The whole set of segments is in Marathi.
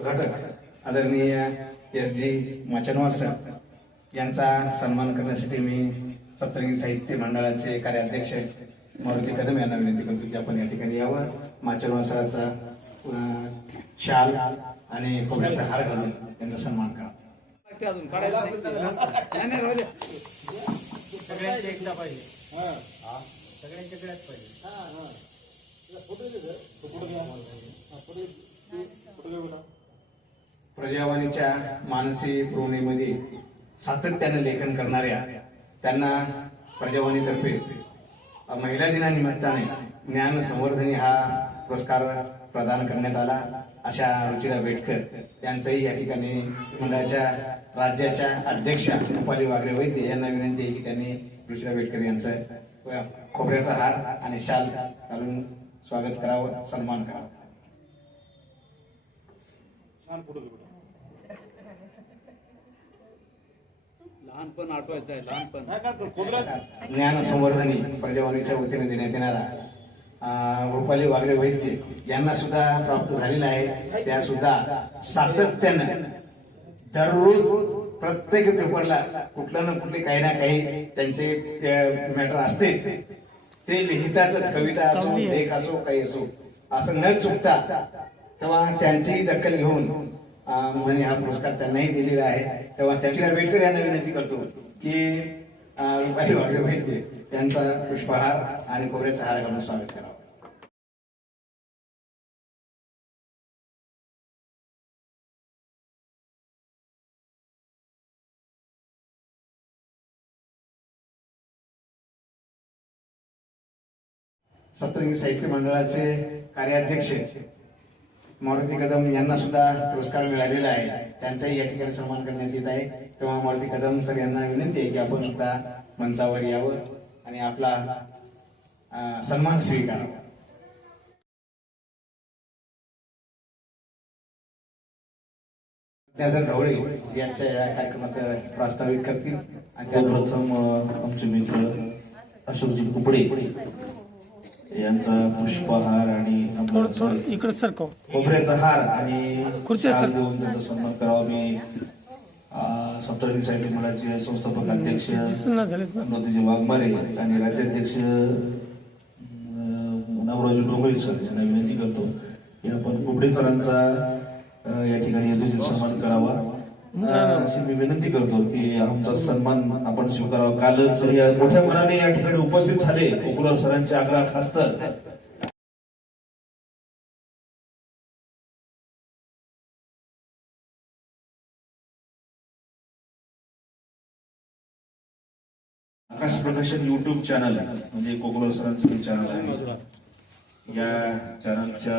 उद्घाटक आदरणीय एस जी माचनवार सर यांचा सन्मान करण्यासाठी मी सप्तरंगी साहित्य मंडळाचे कार्याध्यक्ष मारुती कदम यांना विनंती करतो की आपण या ठिकाणी यावं. माचनवार सरांचा शाल आणि खोबऱ्याचा हार घालून यांचा सन्मान करा. अजून काढायला. सगळ्यांची एकदा पाहिजे. सगळ्यांच्या गळ्यात पाहिजे. प्रजावाणीच्या मानसी पुरवणीमध्ये सातत्याने लेखन करणाऱ्या त्यांना प्रजावाणीतर्फे महिला दिनानिमित्ताने ज्ञान संवर्धनी हा पुरस्कार प्रदान करण्यात आला. अशा रुचिरा बेटकर यांचंही या ठिकाणी मंडळाच्या राज्याच्या अध्यक्षा रुपाली वागरे वैद्य यांना विनंती आहे की त्यांनी रुचिरा बेटकर यांचं खोबऱ्याचा हार आणि शाल घालून स्वागत करावं सन्मान करावा. लहानपण आठवायचं आहे लहानपण. ज्ञान संवर्धनी प्रजावाणीच्या वतीने देण्यात येणारा अं, रुपाली वागरे वैद्य यांना सुद्धा प्राप्त झालेला आहे. त्या सुद्धा सातत्यानं दररोज प्रत्येक पेपरला कुठलं ना कुठले काही ना काही त्यांचे मॅटर असतेच. ते लिहितातच कविता असो लेख असो काही असो असं न चुकता तेव्हा त्यांचीही दखल घेऊन म्हणे हा पुरस्कार त्यांनाही दिलेला आहे. तेव्हा त्यांची आंबेडकर यांना विनंती करतो की अं, रुपाली वैद्य त्यांचा पुष्पहार आणि कोबऱ्याचा हार घालून स्वागत करावं सप्तरंगी साहित्य मंडळाचे कार्याध्यक्ष मारुती कदम यांना सुद्धा पुरस्कार मिळालेला आहे. त्यांचाही या ठिकाणी सन्मान करण्यात येत आहे. तेव्हा मारुती कदम सर यांना विनंती आहे की आपण सुद्धा मंचावर यावं आणि आपला सन्मान स्वीकारावा. ढवळे यांच्या या कार्यक्रमाचं प्रास्ताविक करतील. आणि त्या प्रथम आमचे मित्र अशोकजी कुपडे यांचा पुष्पहार आणि थोडं आपला थोडं इकडे सरकव. खोबऱ्याचा हार आणि खुर्च्या. देऊन त्यांचा सन्मान करावा. मी सप्तरंगी साहित्य मंडळाचे संस्थापक अध्यक्ष नोतीजी वाघमारे आणि राज्याध्यक्ष नवराजी डोंगरे सर यांना विनंती करतो की आपण कुबडे सरांचा या ठिकाणी यथोचित सन्मान करावा. अशी मी विनंती करतो की आमचा सन्मान आपण स्वीकारावा. कालच या मोठ्या मनाने या ठिकाणी उपस्थित झाले कोकुलर सरांचे आग्रह खास्त आकाश प्रकाशन युट्यूब चॅनल म्हणजे कोकुलर सरांचं चॅनल आहे. या चॅनलच्या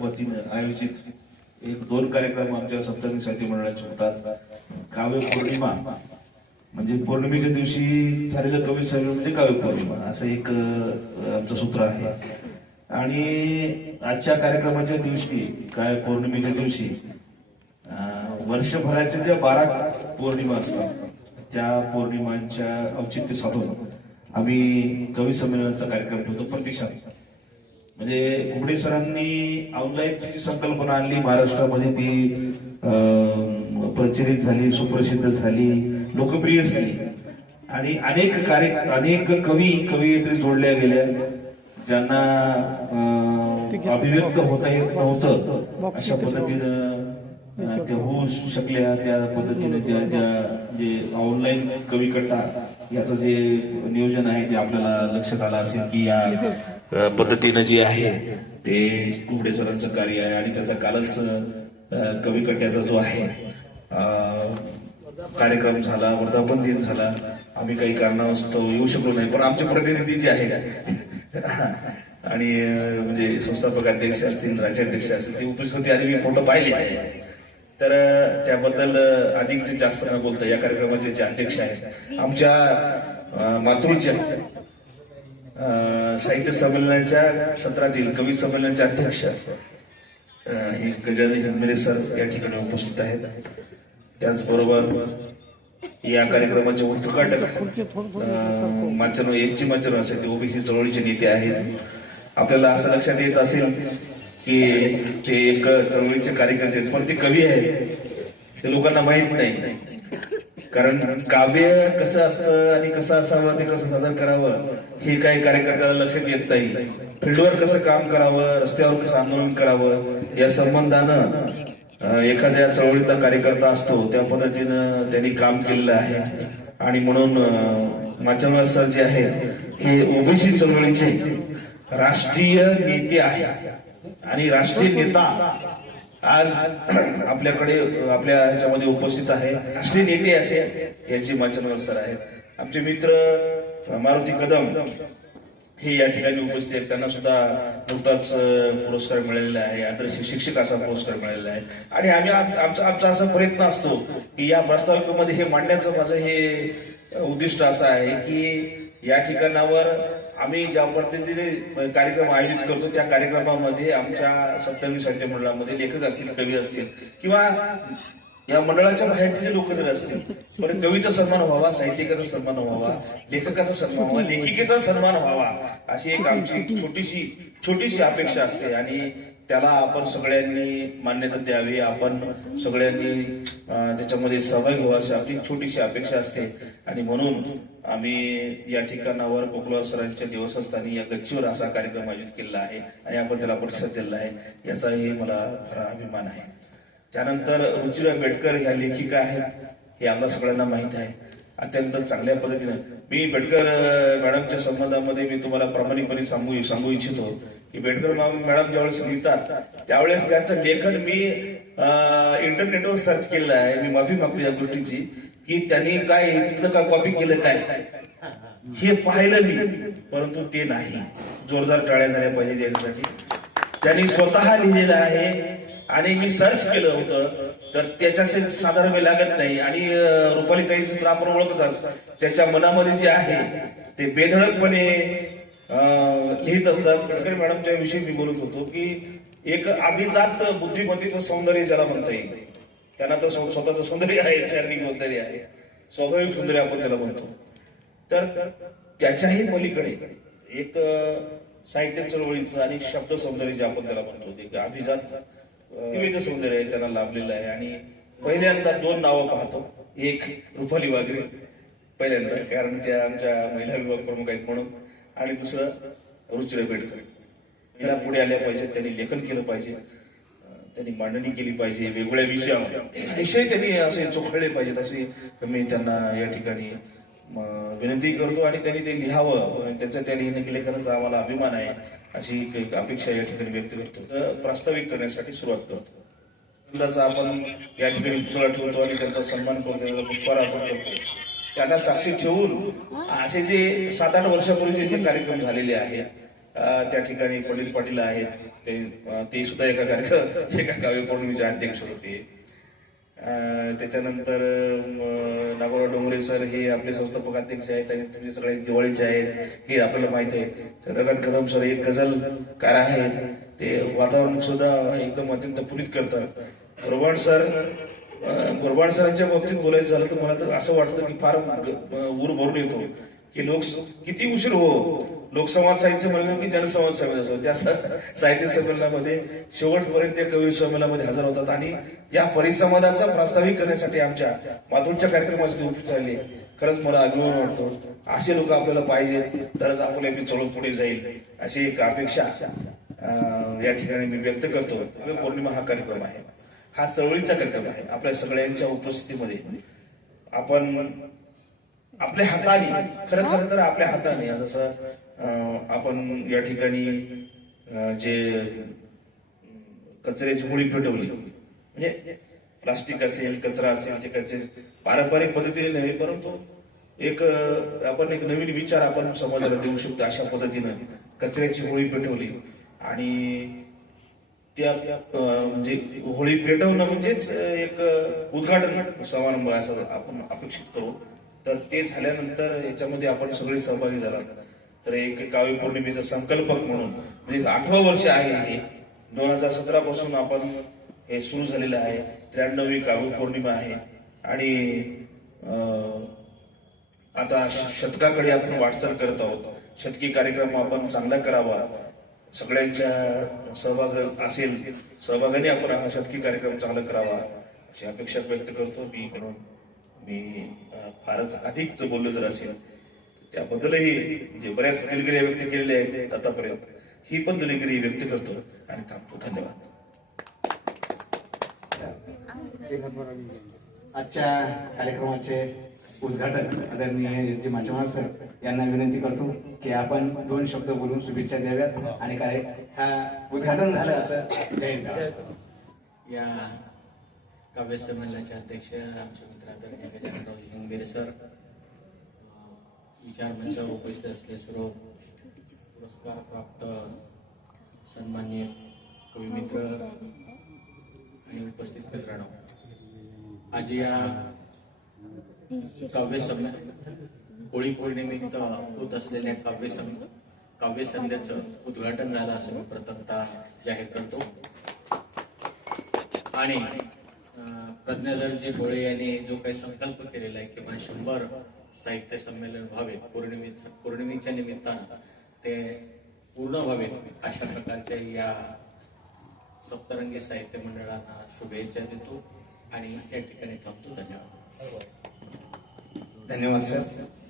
वतीने आयोजित एक दोन कार्यक्रम आमच्या सप्तमी मंडळाचे होतात काव्य पौर्णिमा म्हणजे पौर्णिमेच्या दिवशी झालेलं कवी संमेलन म्हणजे काव्य पौर्णिमा असं एक आमचं सूत्र आहे. आणि आजच्या कार्यक्रमाच्या दिवशी काय पौर्णिमेच्या दिवशी वर्षभराच्या ज्या बारा पौर्णिमा असतात त्या पौर्णिमांच्या औचित्य साधून आम्ही कवी संमेलनाचा कार्यक्रम ठेवतो. प्रतिष्ठान म्हणजे कुबडे सरांनी औंदाईची जी संकल्पना आणली महाराष्ट्रामध्ये ती प्रचलित झाली सुप्रसिद्ध झाली लोकप्रिय झाली. आणि अनेक कार्य अनेक कवी कवयित्री जोडल्या गेल्या ज्यांना अभिव्यक्त होता येत नव्हतं अशा पद्धतीनं ते होऊ शकल्या त्या पद्धतीने ज्या ज्या जे ऑनलाईन कवी कट्टा याचं जे नियोजन आहे ते आपल्याला लक्षात आलं असेल की या पद्धतीनं जे आहे ते कुबडे सरांचं कार्य आहे आणि त्याचा कालच कवी कट्ट्याचा जो आहे कार्यक्रम झाला वर्धापन दिन झाला. आम्ही काही कारणास्तव येऊ शकलो नाही पण आमचे प्रतिनिधी जे आहे आणि म्हणजे संस्थापक अध्यक्ष असतील राज्याध्यक्ष असतील ते उपस्थित होते आणि मी फोटो पाहिले. आहे तर त्याबद्दल अधिक जे जास्त न या कार्यक्रमाचे जे अध्यक्ष आहेत आमच्या मातृच्या साहित्य संमेलनाच्या सत्रातील कवी संमेलनाचे अध्यक्ष हे गजानन हिंदमिरे सर या ठिकाणी उपस्थित आहेत. त्याचबरोबर या कार्यक्रमाचे उद्घाटक अ, माचनो एच ची माचनो असे ते ओबीसी चळवळीचे नेते आहेत. आपल्याला असं लक्षात येत असेल की ते एक चळवळीचे कार्यकर्ते आहेत पण ते कवी आहेत. ते लोकांना माहीत नाही. कारण काव्य कसं असतं आणि कसं असावं ते कसं सादर करावं हे काही कार्यकर्त्याला लक्षात येत नाही. फील्डवर कसं काम करावं रस्त्यावर कसं आंदोलन करावं या संबंधानं एखाद्या चळवळीतला कार्यकर्ता असतो त्या पद्धतीनं त्यांनी काम केलेलं आहे. आणि म्हणून माचनवार सर जे आहेत हे ओबीसी चळवळीचे राष्ट्रीय नेते आहे आणि राष्ट्रीय नेता आज आपल्याकडे आपल्या ह्याच्यामध्ये उपस्थित आहे राष्ट्रीय नेते असे यांचे माचनगर सर आहेत. आमचे मित्र मारुती कदम हे या ठिकाणी उपस्थित आहेत. त्यांना सुद्धा नुकताच पुरस्कार मिळालेला आहे. आदर्श शिक्षक असा पुरस्कार मिळालेला आहे. आणि आम्ही आमचा आमचा असा प्रयत्न असतो की या प्रस्ताविकेमध्ये हे मांडण्याचं माझं हे उद्दिष्ट असं आहे की या ठिकाणावर आम्ही ज्या पद्धतीने कार्यक्रम आयोजित करतो त्या कार्यक्रमामध्ये आमच्या सप्तमी साहित्य मंडळामध्ये लेखक असतील कवी असतील किंवा या मंडळाच्या बाहेरचे जे लोक जर असतील पण कवीचा सन्मान व्हावा साहित्यिकाचा सन्मान व्हावा लेखकाचा सन्मान व्हावा लेखिकेचा सन्मान व्हावा अशी एक आमची छोटीशी छोटीशी अपेक्षा असते. आणि त्याला आपण सगळ्यांनी मान्यता द्यावी. आपण सगळ्यांनी त्याच्यामध्ये सहभागी व्हावा अशी आपली छोटीशी अपेक्षा असते. आणि म्हणून आम्ही या ठिकाणावर कोकला सरांच्या दिवसस्थानी या गच्चीवर असा कार्यक्रम आयोजित केलेला आहे आणि आपण त्याला प्रतिसाद दिलेला आहे. याचाही मला खरा अभिमान आहे. त्यानंतर रुचिरा बेटकर ह्या लेखिका आहेत. हे आम्हाला सगळ्यांना माहीत आहे. अत्यंत चांगल्या पद्धतीनं. मी बेटकर मॅडमच्या संबंधामध्ये मी तुम्हाला प्रामाणिकपणे सांगू सांगू इच्छितो. की बेडकर मॅडम ज्यावेळेस लिहितात त्यावेळेस त्यांचं लेखन मी इंटरनेटवर सर्च केलेलं आहे. मी माफी मागतो या गोष्टीची की त्यांनी काय तिथलं का कॉपी केलं काय हे पाहिलं मी परंतु ते नाही. जोरदार टाळ्या झाल्या पाहिजे त्याच्यासाठी त्यांनी स्वतः लिहिलेलं आहे आणि मी सर्च केलं होतं तर त्याच्याशी साधारण वेळ लागत नाही. आणि रुपाली काही सूत्र आपण ओळखतच. त्याच्या मनामध्ये जे आहे ते बेधडकपणे लिहित असतात. गडकरी मॅडमच्या विषयी मी बोलत होतो की एक अभिजात बुद्धिमत्तेचं सौंदर्य ज्याला म्हणता येईल. त्यांना तर स्वतःचं सौंदर्य आहे शारीरिक सौंदर्य आहे. स्वाभाविक सौंदर्य आपण त्याला म्हणतो. तर त्याच्याही पलीकडे एक साहित्य चळवळीचं आणि शब्द सौंदर्य जे आपण त्याला म्हणतो ते एक अभिजात विविध सौंदर्य आहे त्याला लाभलेलं आहे. आणि पहिल्यांदा दोन नावं पाहतो. एक रुपाली वागरे पहिल्यांदा कारण त्या आमच्या महिला विभाग प्रमुख आहेत म्हणून. आणि दुसरं रुचिर बेडकर. हिला पुढे आल्या पाहिजेत त्यांनी लेखन केलं पाहिजे त्यांनी मांडणी केली पाहिजे वेगवेगळ्या विषयावर. विषय त्यांनी असे चोखळले पाहिजेत असे मी त्यांना या ठिकाणी विनंती करतो आणि त्यांनी ते लिहावं. त्याचा त्या लिहिणे लेखनाचा आम्हाला अभिमान आहे अशी एक- अपेक्षा या ठिकाणी व्यक्त करतो. प्रास्ताविक करण्यासाठी सुरुवात करतो. मुलाचा आपण या ठिकाणी पुतळा ठेवतो आणि त्यांचा सन्मान करतो त्यांना पुष्पहार आपण करतो. त्यांना साक्षी ठेवून असे जे सात आठ वर्षापूर्वी जे कार्यक्रम झालेले आहेत त्या ठिकाणी पंडित पाटील आहेत ते ते सुद्धा एका कार्यक्रम एका काव्य पौर्णिमेचे अध्यक्ष होते. त्याच्यानंतर नागोराव डोंगरे सर हे आपले संस्थापक अध्यक्ष आहेत आणि तुमचे सगळे दिवाळीचे आहेत हे आपल्याला माहीत आहे. चंद्रकांत कदम सर एक गझलकार आहेत ते वातावरण सुद्धा एकदम अत्यंत पुरीत करतात. प्रवण सर अं, गुरबाण सरांच्या बाबतीत बोलायचं झालं तर मला तर असं वाटतं की फार ऊर भरून येतो. की लोक किती उशीर हो लोकसंवाद साहित्य म्हणलं की जनसंवाद संमेलन असो त्या साहित्य संमेलनामध्ये शेवटपर्यंत त्या कवी संमेलनामध्ये हजर होतात आणि या परिसंवादाचा प्रास्ताविक करण्यासाठी आमच्या मातूरच्या कार्यक्रमाची ते चालली. खरंच मला अभिमान वाटतो. असे लोक आपल्याला पाहिजेत तरच आपली आपली चळवळ पुढे जाईल. अशी एक अपेक्षा या ठिकाणी मी व्यक्त करतो. पौर्णिमा हा कार्यक्रम आहे. हा चळवळीचा कार्यक्रम आहे. आपल्या सगळ्यांच्या उपस्थितीमध्ये. आपण आपल्या हाताने खरं खरं तर आपल्या हाताने जसं आपण या ठिकाणी जे कचऱ्याची होळी पेटवली म्हणजे प्लास्टिक असेल कचरा असेल ते कचरे पारंपरिक पद्धतीने नव्हे परंतु एक आपण एक नवीन विचार आपण समाजाला देऊ शकतो अशा पद्धतीनं कचऱ्याची होळी पेटवली. आणि त्या म्हणजे होळी पेटवणं म्हणजेच एक उद्घाटन समारंभ असं आपण अपेक्षित करू. तर ते झाल्यानंतर याच्यामध्ये आपण सगळे सहभागी झाला तर एक काव्य पौर्णिमेचा संकल्पक म्हणून म्हणजे आठवं वर्ष आहे हे. दोन हजार सतरा पासून आपण हे सुरू झालेलं आहे. त्र्याण्णवी काव्य पौर्णिमा आहे. आणि आता शतकाकडे आपण वाटचाल करत आहोत. शतकी कार्यक्रम आपण चांगला करावा. सगळ्यांच्या सहभाग असेल सहभागाने आपण हा शतकी कार्यक्रम चांगला करावा अशी अपेक्षा व्यक्त करतो. मी म्हणून मी फारच अधिक बोललो जर असेल त्याबद्दलही म्हणजे बऱ्याच दिलगिरी व्यक्त केलेल्या आहेत आतापर्यंत. ही पण दिलगिरी व्यक्त करतो आणि थांबतो. धन्यवाद. आजच्या कार्यक्रमाचे उद्घाटन आदरणीय जी माचमाळ सर यांना विनंती करतो की आपण दोन शब्द बोलून शुभेच्छा द्याव्यात आणि काय हा उद्घाटन झालं असं जाईल या काव्य संमेलनाचे अध्यक्ष आमचे मित्र आदरणीय गजाननराव हिंगेरे सर विचार मंचावर उपस्थित असले सर्व पुरस्कार प्राप्त सन्मान्य कविमित्र आणि उपस्थित मित्रांनो आज या काव्य संमेलन. होळी पौर्णिमेनिमित्त होत असलेल्या काव्य सं काव्य संध्याचं उद्घाटन झालं असं मी प्रथमतः जाहीर करतो. आणि प्रज्ञाधरजी भोळे यांनी जो काही संकल्प केलेला आहे किंवा शंभर साहित्य संमेलन व्हावे पौर्णिमेच्या पौर्णिमेच्या निमित्तानं ते पूर्ण व्हावेत अशा प्रकारच्या या सप्तरंगी साहित्य मंडळांना शुभेच्छा देतो. आणि या ठिकाणी थांबतो. धन्यवाद. धन्यवाद सर.